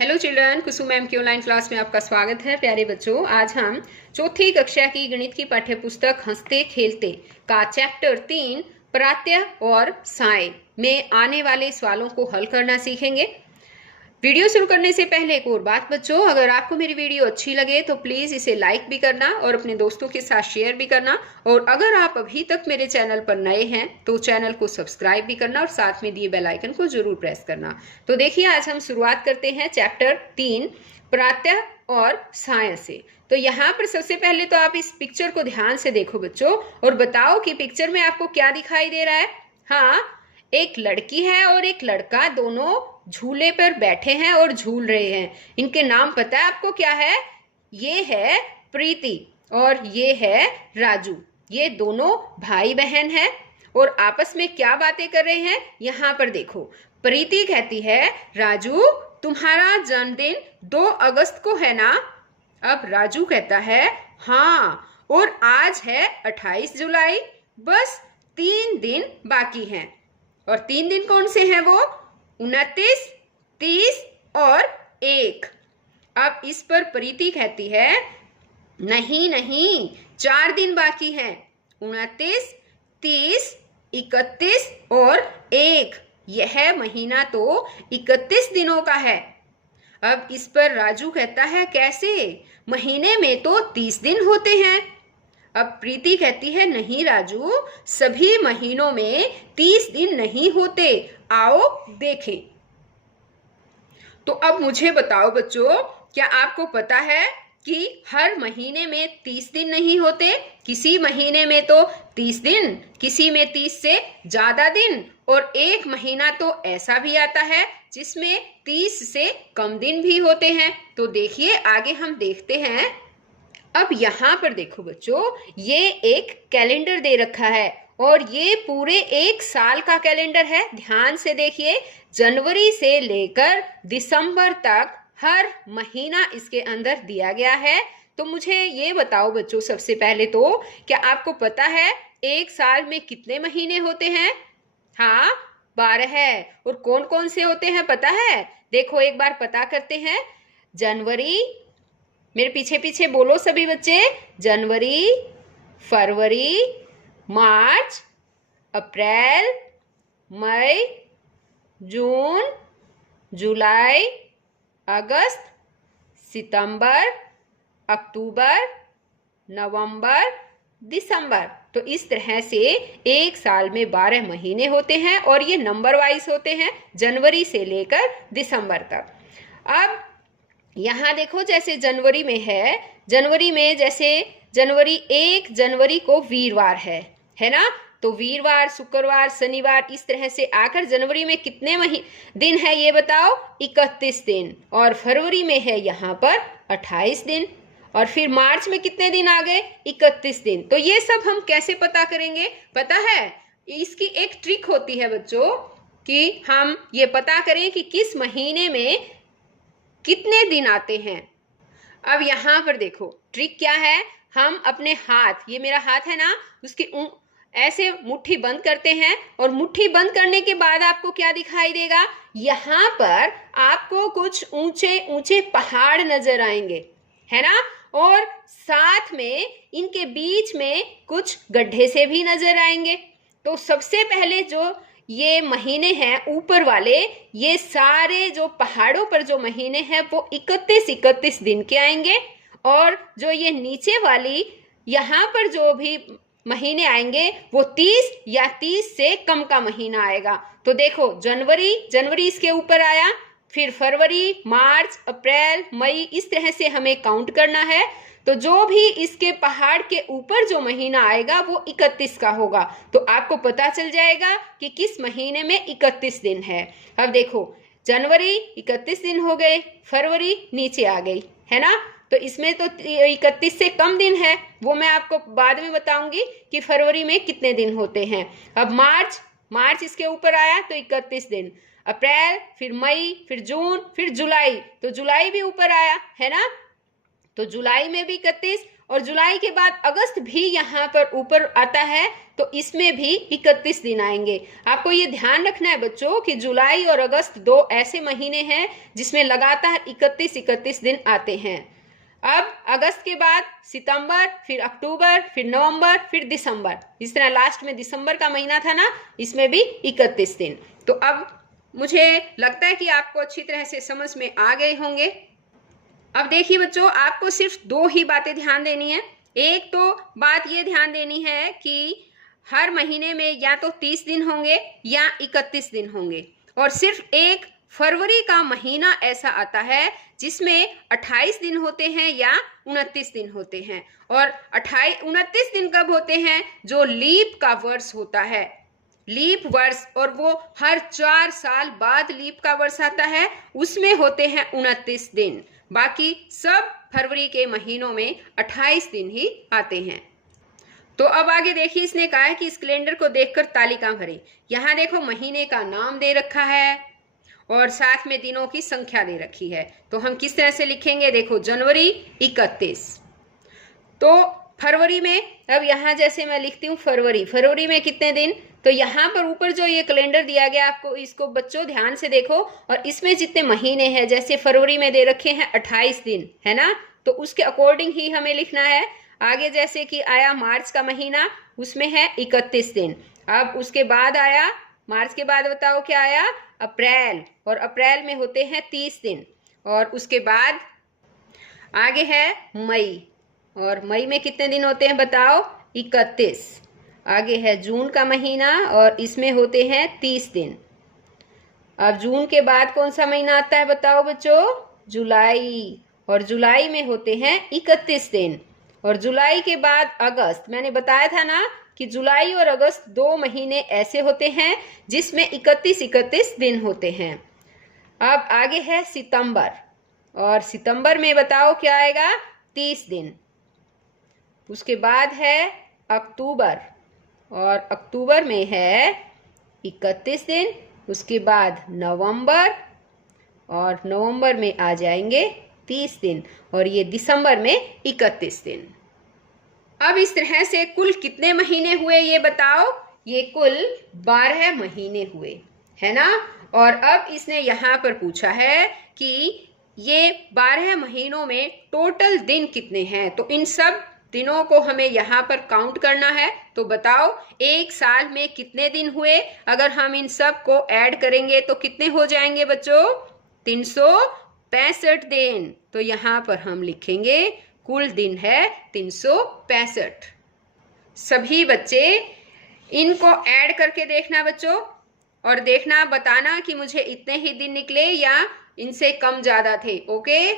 Hello children, कुसुम ma'am की online class में आपका स्वागत है। प्यारे बच्चों, आज हम चौथी कक्षा की गणित की पाठ्य पुस्तक हंसते खेलते का चैप्टर 3 प्रातः और साय में आने वाले सवालों को हल करना सीखेंगे। वीडियो शुरू करने से पहले एक और बात बच्चों, अगर आपको मेरी वीडियो अच्छी लगे तो प्लीज इसे लाइक भी करना और अपने दोस्तों के साथ शेयर भी करना। और अगर आप अभी तक मेरे चैनल पर नए हैं तो चैनल को सब्सक्राइब भी करना और साथ में दिए बेल आइकन को जरूर प्रेस करना। तो देखिए, आज हम शुरुआत करते हैं चैप्टर 3 प्रातः और साय से। तो यहाँ पर सबसे पहले तो आप इस पिक्चर को ध्यान से देखो बच्चों और बताओ कि पिक्चर में आपको क्या दिखाई दे रहा है। हाँ, एक लड़की है और एक लड़का, दोनों झूले पर बैठे हैं और झूल रहे हैं। इनके नाम पता है आपको क्या है? ये है प्रीति और ये है राजू। ये दोनों भाई बहन हैं और आपस में क्या बातें कर रहे हैं यहाँ पर देखो। प्रीति कहती है, राजू तुम्हारा जन्मदिन 2 अगस्त को है ना? अब राजू कहता है, हाँ, और आज है 28 जुलाई, बस 3 दिन बाकी हैं। और 3 दिन कौन से हैं वो? 29, 30 और 1। अब इस पर प्रीति कहती है, नहीं नहीं, 4 दिन बाकी हैं, 29, 30, 31 और 1। यह महीना तो 31 दिनों का है। अब इस पर राजू कहता है, कैसे? महीने में तो 30 दिन होते हैं। अब प्रीति कहती है, नहीं राजू, सभी महीनों में 30 दिन नहीं होते, आओ देखें। तो अब मुझे बताओ बच्चों, क्या आपको पता है कि हर महीने में 30 दिन नहीं होते? किसी महीने में तो 30 दिन, किसी में 30 से ज्यादा दिन, और एक महीना तो ऐसा भी आता है जिसमें 30 से कम दिन भी होते हैं। तो देखिए, आगे हम देखते हैं। अब यहाँ पर देखो बच्चों, ये एक कैलेंडर दे रखा है और ये पूरे 1 साल का कैलेंडर है। ध्यान से देखिए, जनवरी से लेकर दिसंबर तक हर महीना इसके अंदर दिया गया है। तो मुझे ये बताओ बच्चों, सबसे पहले तो क्या आपको पता है 1 साल में कितने महीने होते हैं? हाँ, 12 है। और कौन कौन से होते हैं पता है? देखो एक बार पता करते हैं। जनवरी, मेरे पीछे पीछे बोलो सभी बच्चे, जनवरी, फरवरी, मार्च, अप्रैल, मई, जून, जुलाई, अगस्त, सितंबर, अक्टूबर, नवंबर, दिसंबर। तो इस तरह से 1 साल में 12 महीने होते हैं और ये नंबर वाइज होते हैं, जनवरी से लेकर दिसंबर तक। अब यहाँ देखो, जैसे जनवरी में है, जनवरी में जैसे जनवरी 1 जनवरी को वीरवार है ना? तो वीरवार, शुक्रवार, शनिवार, इस तरह से आकर जनवरी में कितने दिन है ये बताओ? 31 दिन। और फरवरी में है यहाँ पर 28 दिन। और फिर मार्च में कितने दिन आ गए? 31 दिन। तो ये सब हम कैसे पता करेंगे पता है? इसकी एक ट्रिक होती है बच्चों कि हम ये पता करें कि किस महीने में कितने दिन आते हैं। अब यहाँ पर देखो ट्रिक क्या है। हम अपने हाथ, ये मेरा हाथ है ना, उसकी ऐसे मुट्ठी बंद करते हैं और मुट्ठी बंद करने के बाद आपको क्या दिखाई देगा? यहाँ पर आपको कुछ ऊंचे ऊंचे पहाड़ नजर आएंगे, है ना? और साथ में इनके बीच में कुछ गड्ढे से भी नजर आएंगे। तो सबसे पहले जो ये महीने हैं ऊपर वाले, ये सारे जो पहाड़ों पर जो महीने हैं वो 31 दिन के आएंगे। और जो ये नीचे वाली यहाँ पर जो भी महीने आएंगे वो 30 या 30 से कम का महीना आएगा। तो देखो, जनवरी इसके ऊपर आया, फिर फरवरी, मार्च, अप्रैल, मई, इस तरह से हमें काउंट करना है। तो जो भी इसके पहाड़ के ऊपर जो महीना आएगा वो 31 का होगा। तो आपको पता चल जाएगा कि किस महीने में 31 दिन है। अब देखो, जनवरी 31 दिन हो गए, फरवरी नीचे आ गई, है ना? तो इसमें तो 31 से कम दिन है, वो मैं आपको बाद में बताऊंगी कि फरवरी में कितने दिन होते हैं। अब मार्च इसके ऊपर आया तो 31 दिन, अप्रैल, फिर मई, फिर जून, फिर जुलाई, तो जुलाई भी ऊपर आया, है ना? तो जुलाई में भी 31 और जुलाई के बाद अगस्त भी यहाँ पर ऊपर आता है, तो इसमें भी 31 दिन आएंगे। आपको ये ध्यान रखना है बच्चों कि जुलाई और अगस्त दो ऐसे महीने हैं जिसमें लगातार 31 दिन आते हैं। अब अगस्त के बाद सितंबर, फिर अक्टूबर, फिर नवंबर, फिर दिसंबर, इस तरह लास्ट में दिसंबर का महीना था ना, इसमें भी 31 दिन। तो अब मुझे लगता है कि आपको अच्छी तरह से समझ में आ गए होंगे। अब देखिए बच्चों, आपको सिर्फ दो ही बातें ध्यान देनी है। एक तो बात ये ध्यान देनी है कि हर महीने में या तो 30 दिन होंगे या 31 दिन होंगे, और सिर्फ एक फरवरी का महीना ऐसा आता है जिसमें 28 दिन होते हैं या 29 दिन होते हैं। और 29 दिन कब होते हैं? जो लीप का वर्ष होता है, लीप वर्ष, और वो हर 4 साल बाद लीप का वर्ष आता है, उसमें होते हैं 29 दिन। बाकी सब फरवरी के महीनों में 28 दिन ही आते हैं। तो अब आगे देखिए, इसने कहा है कि इस कैलेंडर को देखकर तालिका भरें। यहाँ देखो महीने का नाम दे रखा है और साथ में दिनों की संख्या दे रखी है। तो हम किस तरह से लिखेंगे? देखो, जनवरी 31, तो फरवरी में, अब यहाँ जैसे मैं लिखती हूँ फरवरी में कितने दिन? तो यहाँ पर ऊपर जो ये कैलेंडर दिया गया आपको, इसको बच्चों ध्यान से देखो, और इसमें जितने महीने हैं, जैसे फरवरी में दे रखे हैं 28 दिन, है ना, तो उसके अकॉर्डिंग ही हमें लिखना है। आगे जैसे कि आया मार्च का महीना, उसमें है 31 दिन। अब उसके बाद आया, मार्च के बाद बताओ क्या आया? अप्रैल, और अप्रैल में होते हैं 30 दिन। और उसके बाद आगे है मई, और मई में कितने दिन होते हैं बताओ? 31। आगे है जून का महीना, और इसमें होते हैं 30 दिन। अब जून के बाद कौन सा महीना आता है बताओ बच्चों? जुलाई, और जुलाई में होते हैं 31 दिन। और जुलाई के बाद अगस्त, मैंने बताया था ना कि जुलाई और अगस्त दो महीने ऐसे होते हैं जिसमें 31 दिन होते हैं। अब आगे है सितंबर, और सितंबर में बताओ क्या आएगा? 30 दिन। उसके बाद है अक्टूबर, और अक्टूबर में है 31 दिन। उसके बाद नवंबर, और नवंबर में आ जाएंगे 30 दिन, और ये दिसंबर में 31 दिन। अब इस तरह से कुल कितने महीने हुए ये बताओ? ये कुल 12 महीने हुए, है ना। और अब इसने यहाँ पर पूछा है कि ये 12 महीनों में टोटल दिन कितने हैं, तो इन सब दिनों को हमें यहाँ पर काउंट करना है। तो बताओ एक साल में कितने दिन हुए? अगर हम इन सब को ऐड करेंगे तो कितने हो जाएंगे बच्चों? 365 दिन। तो यहाँ पर हम लिखेंगे कुल दिन है 365। सभी बच्चे इनको ऐड करके देखना बच्चों, और देखना, बताना कि मुझे इतने ही दिन निकले या इनसे कम ज्यादा थे। ओके,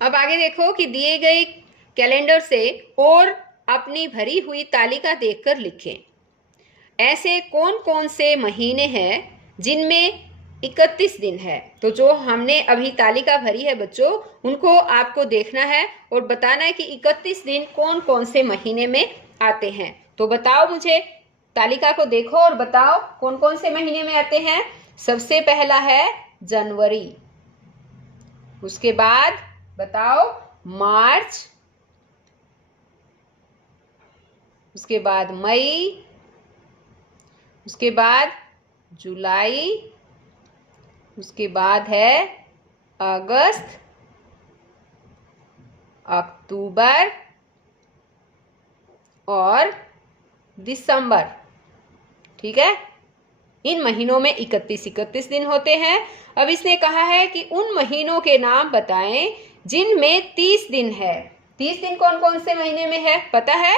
अब आगे देखो कि दिए गए कैलेंडर से और अपनी भरी हुई तालिका देखकर लिखें। ऐसे कौन कौन से महीने हैं जिनमें 31 दिन है? तो जो हमने अभी तालिका भरी है बच्चों, उनको आपको देखना है और बताना है कि 31 दिन कौन कौन से महीने में आते हैं। तो बताओ मुझे, तालिका को देखो और बताओ कौन कौन से महीने में आते हैं। सबसे पहला है जनवरी, उसके बाद बताओ मार्च, उसके बाद मई, उसके बाद जुलाई, उसके बाद है अगस्त, अक्टूबर और दिसंबर। ठीक है, इन महीनों में 31 दिन होते हैं। अब इसने कहा है कि उन महीनों के नाम बताएं जिनमें 30 दिन है। 30 दिन कौन कौन से महीने में है पता है?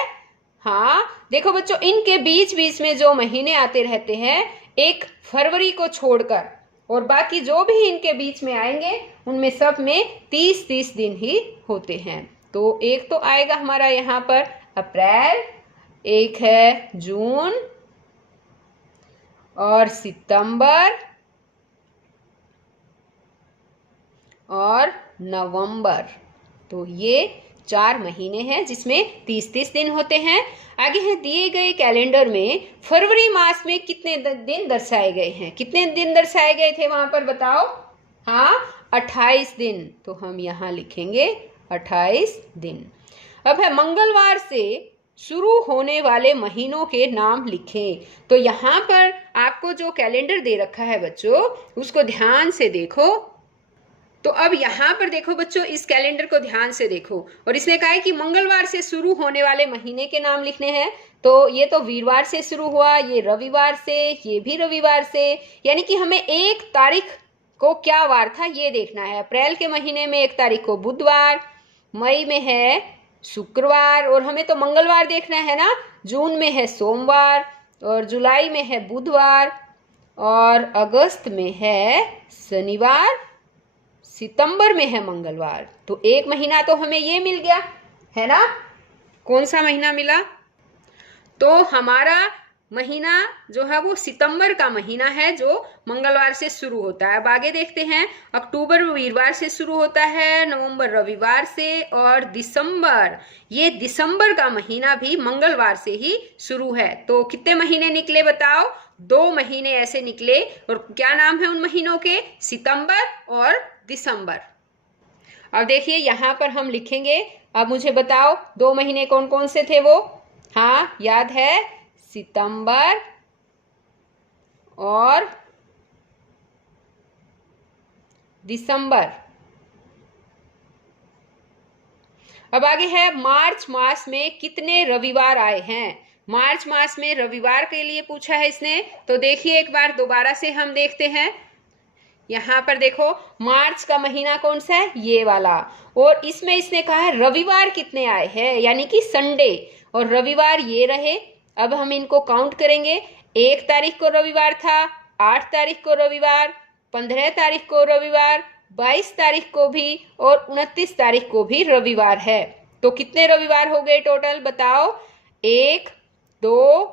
हाँ, देखो बच्चों, इनके बीच बीच में जो महीने आते रहते हैं, एक फरवरी को छोड़कर, और बाकी जो भी इनके बीच में आएंगे उनमें सब में 30 दिन ही होते हैं। तो एक तो आएगा हमारा यहाँ पर अप्रैल, एक है जून और सितंबर और नवंबर। तो ये 4 महीने हैं जिसमें 30 दिन होते हैं। आगे है दिए गए कैलेंडर में फरवरी मास में कितने दिन दर्शाए गए हैं? कितने दिन दर्शाए गए थे वहां पर बताओ? हाँ, 28 दिन। तो हम यहाँ लिखेंगे 28 दिन। अब है मंगलवार से शुरू होने वाले महीनों के नाम लिखें। तो यहाँ पर आपको जो कैलेंडर दे रखा है बच्चों, उसको ध्यान से देखो। तो अब यहाँ पर देखो बच्चों, इस कैलेंडर को ध्यान से देखो, और इसने कहा है कि मंगलवार से शुरू होने वाले महीने के नाम लिखने हैं। तो ये तो वीरवार से शुरू हुआ, ये रविवार से, ये भी रविवार से, यानी कि हमें 1 तारीख को क्या वार था ये देखना है। अप्रैल के महीने में 1 तारीख को बुधवार, मई में है शुक्रवार, और हमें तो मंगलवार देखना है ना। जून में है सोमवार, और जुलाई में है बुधवार, और अगस्त में है शनिवार, सितंबर में है मंगलवार। तो 1 महीना तो हमें ये मिल गया है ना। कौन सा महीना मिला? तो हमारा महीना जो है वो सितंबर का महीना है, जो मंगलवार से शुरू होता है। अब आगे देखते हैं। अक्टूबर वीरवार से शुरू होता है, नवंबर रविवार से, और दिसंबर, ये दिसंबर का महीना भी मंगलवार से ही शुरू है। तो कितने महीने निकले बताओ? 2 महीने ऐसे निकले। और क्या नाम है उन महीनों के? सितंबर और दिसंबर। अब देखिए यहाँ पर हम लिखेंगे। अब मुझे बताओ 2 महीने कौन कौन से थे वो? हाँ, याद है, सितंबर और दिसंबर। अब आगे है, मार्च मास में कितने रविवार आए हैं? मार्च मास में रविवार के लिए पूछा है इसने। तो देखिए एक बार दोबारा से हम देखते हैं। यहाँ पर देखो, मार्च का महीना कौन सा है? ये वाला। और इसमें इसने कहा है रविवार कितने आए हैं, यानी कि संडे, और रविवार ये रहे। अब हम इनको काउंट करेंगे। 1 तारीख को रविवार था, 8 तारीख को रविवार, 15 तारीख को रविवार, 22 तारीख को भी, और 29 तारीख को भी रविवार है। तो कितने रविवार हो गए टोटल बताओ? 1, 2,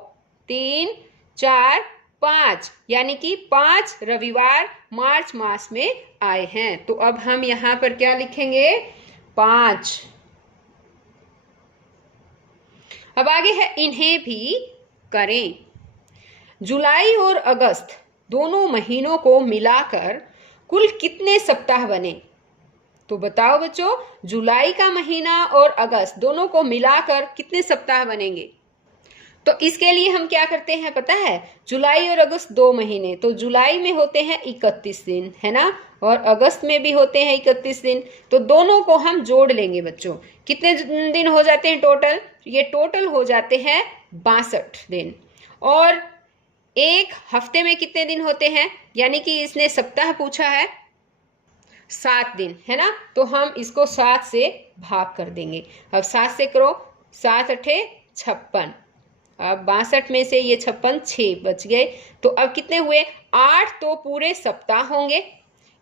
3, 4, 5, यानी कि 5 रविवार मार्च मास में आए हैं। तो अब हम यहाँ पर क्या लिखेंगे? 5। अब आगे है, इन्हें भी करें। जुलाई और अगस्त दोनों महीनों को मिलाकर कुल कितने सप्ताह बने? तो बताओ बच्चों, जुलाई का महीना और अगस्त दोनों को मिलाकर कितने सप्ताह बनेंगे? तो इसके लिए हम क्या करते हैं पता है? जुलाई और अगस्त 2 महीने, तो जुलाई में होते हैं 31 दिन, है ना, और अगस्त में भी होते हैं 31 दिन। तो दोनों को हम जोड़ लेंगे बच्चों। कितने दिन हो जाते हैं टोटल? ये टोटल हो जाते हैं 62 दिन। और 1 हफ्ते में कितने दिन होते हैं? यानी कि इसने सप्ताह पूछा है, 7 दिन, है ना। तो हम इसको 7 से भाग कर देंगे। अब 7 से करो, 7 अठे 56। अब 62 में से ये 56, 6 बच गए। तो अब कितने हुए? 8 तो पूरे सप्ताह होंगे,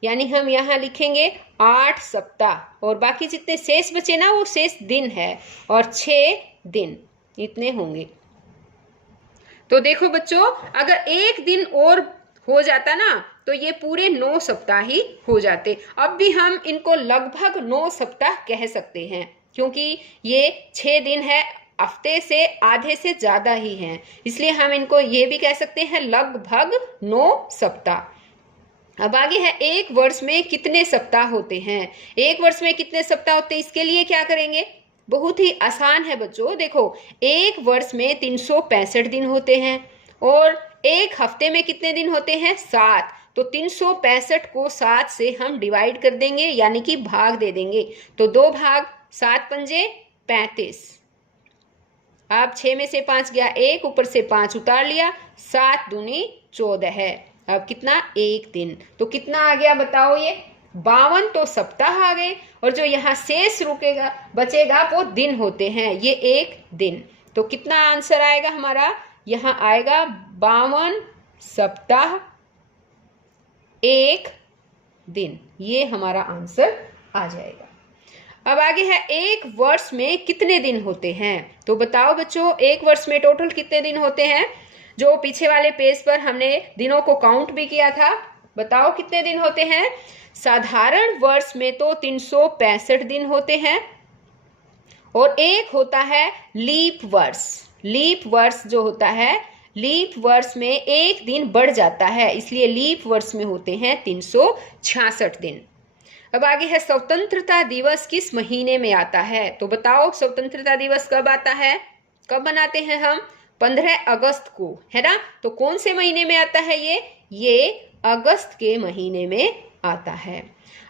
यानी हम यहाँ लिखेंगे 8 सप्ताह, और बाकी जितने शेष बचे ना वो शेष दिन है, और 6 दिन इतने होंगे। तो देखो बच्चों, अगर 1 दिन और हो जाता ना तो ये पूरे 9 सप्ताह ही हो जाते। अब भी हम इनको लगभग 9 सप्ताह कह सकते हैं, क्योंकि ये 6 दिन है, हफ्ते से आधे से ज्यादा ही हैं, इसलिए हम इनको ये भी कह सकते हैं लगभग 9 सप्ताह। अब आगे है, 1 वर्ष में कितने सप्ताह होते हैं? 1 वर्ष में कितने सप्ताह होते हैं? इसके लिए क्या करेंगे? बहुत ही आसान है बच्चों। देखो, 1 वर्ष में 365 दिन होते हैं, और 1 हफ्ते में कितने दिन होते हैं? 7। तो 365 को 7 से हम डिवाइड कर देंगे, यानी कि भाग दे देंगे। तो 2 भाग, 7 पंजे 35। अब 6 में से 5 गया 1, ऊपर से 5 उतार लिया, 7 दूनी 14 है। अब कितना? 1 दिन। तो कितना आ गया बताओ? ये 52 तो सप्ताह आ गए, और जो यहाँ शेष रुकेगा बचेगा वो दिन होते हैं, ये 1 दिन। तो कितना आंसर आएगा हमारा? यहाँ आएगा 52 सप्ताह 1 दिन, ये हमारा आंसर आ जाएगा। अब आगे है, 1 वर्ष में कितने दिन होते हैं? तो बताओ बच्चों, 1 वर्ष में टोटल कितने दिन होते हैं? जो पीछे वाले पेज पर हमने दिनों को काउंट भी किया था, बताओ कितने दिन होते हैं? साधारण वर्ष में तो 365 दिन होते हैं, और एक होता है लीप वर्ष। लीप वर्ष जो होता है, लीप वर्ष में 1 दिन बढ़ जाता है, इसलिए लीप वर्ष में होते हैं 366 दिन। अब आगे है स्वतंत्रता दिवस किस महीने में आता है। तो बताओ स्वतंत्रता दिवस कब आता है, कब मनाते हैं हम? 15 अगस्त को, है ना। तो कौन से महीने में आता है ये अगस्त के महीने में आता है।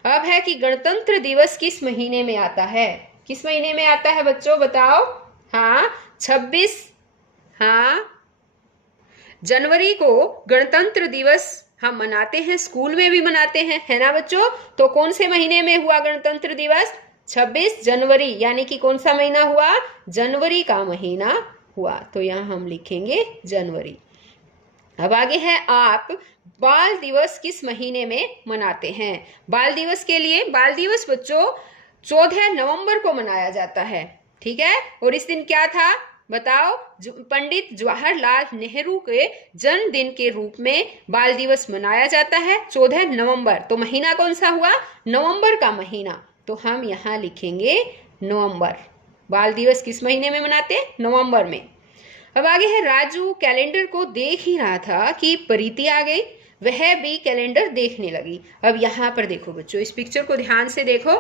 अब है कि गणतंत्र दिवस किस महीने में आता है, किस महीने में आता है बच्चों बताओ? हाँ 26 जनवरी को गणतंत्र दिवस हम मनाते हैं, स्कूल में भी मनाते हैं, है ना बच्चों। तो कौन से महीने में हुआ गणतंत्र दिवस? 26 जनवरी, यानी कि कौन सा महीना हुआ? जनवरी का महीना हुआ। तो यहाँ हम लिखेंगे जनवरी। अब आगे है आप बाल दिवस किस महीने में मनाते हैं। बाल दिवस के लिए, बाल दिवस बच्चों 14 नवंबर को मनाया जाता है, ठीक है। और इस दिन क्या था बताओ? पंडित जवाहरलाल नेहरू के जन्मदिन के रूप में बाल दिवस मनाया जाता है 14 नवंबर। तो महीना कौन सा हुआ? नवंबर का महीना। तो हम यहाँ लिखेंगे नवंबर। बाल दिवस किस महीने में मनाते हैं? नवंबर में। अब आगे है राजू कैलेंडर को देख ही रहा था कि प्रीति आ गई, वह भी कैलेंडर देखने लगी। अब यहाँ पर देखो बच्चों, इस पिक्चर को ध्यान से देखो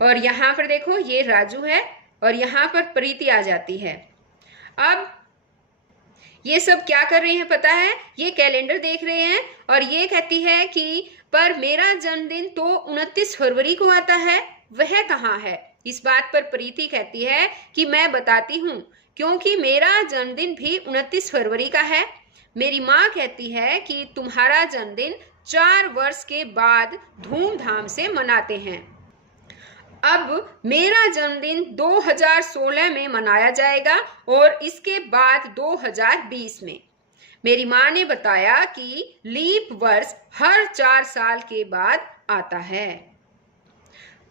और यहाँ पर देखो, ये राजू है और यहाँ पर प्रीति आ जाती है। अब ये सब क्या कर रहे हैं पता है? ये कैलेंडर देख रहे हैं और ये कहती है कि पर मेरा जन्मदिन तो 29 फरवरी को आता है, वह कहाँ है? इस बात पर प्रीति कहती है कि मैं बताती हूँ, क्योंकि मेरा जन्मदिन भी 29 फरवरी का है। मेरी माँ कहती है कि तुम्हारा जन्मदिन 4 वर्ष के बाद धूमधाम से मनाते हैं। अब मेरा जन्मदिन 2016 में मनाया जाएगा और इसके बाद 2020 में। मेरी माँ ने बताया कि लीप वर्ष हर 4 साल के बाद आता है।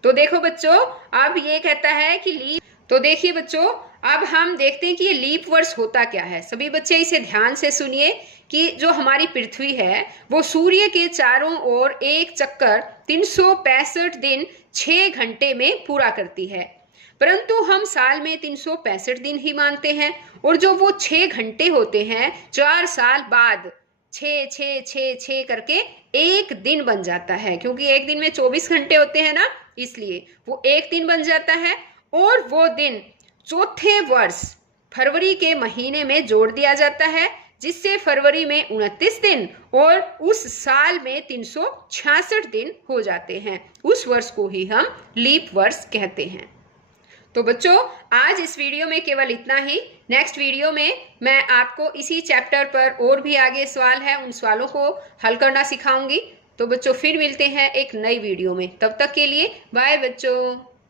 तो देखो बच्चों, अब ये कहता है कि लीप, तो देखिए बच्चों, अब हम देखते हैं कि ये लीप वर्ष होता क्या है। सभी बच्चे इसे ध्यान से सुनिए कि जो हमारी पृथ्वी है वो सूर्य के चारों ओर एक चक्कर 365 दिन 6 घंटे में पूरा करती है, परंतु हम साल में 365 दिन ही मानते हैं और जो वो 6 घंटे होते हैं 4 साल बाद 6 6 6 6 करके एक दिन बन जाता है, क्योंकि एक दिन में 24 घंटे होते हैं ना, इसलिए वो एक दिन बन जाता है। और वो दिन चौथे वर्ष फरवरी के महीने में जोड़ दिया जाता है, जिससे फरवरी में 29 दिन और उस साल में 366 दिन हो जाते हैं। उस वर्ष को ही हम लीप वर्ष कहते हैं। तो बच्चों, आज इस वीडियो में केवल इतना ही। नेक्स्ट वीडियो में मैं आपको इसी चैप्टर पर और भी आगे सवाल है, उन सवालों को हल करना सिखाऊंगी। तो बच्चों फिर मिलते हैं एक नई वीडियो में, तब तक के लिए बाय बच्चों।